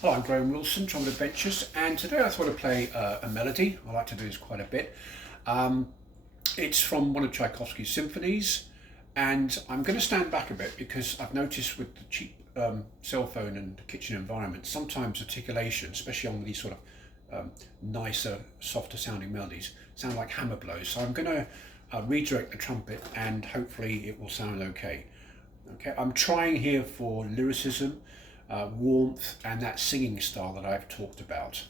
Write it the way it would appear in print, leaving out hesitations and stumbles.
Hello, I'm Graham Wilson, Trumpet Adventures, and today I thought I'd play a melody. I like to do this quite a bit. Um, it's from one of Tchaikovsky's symphonies, and I'm going to stand back a bit because I've noticed with the cheap cell phone and kitchen environment, sometimes articulation, especially on these sort of nicer, softer sounding melodies, sound like hammer blows. So I'm going to redirect the trumpet and hopefully it will sound okay. Okay, I'm trying here for lyricism, warmth, and that singing style that I've talked about.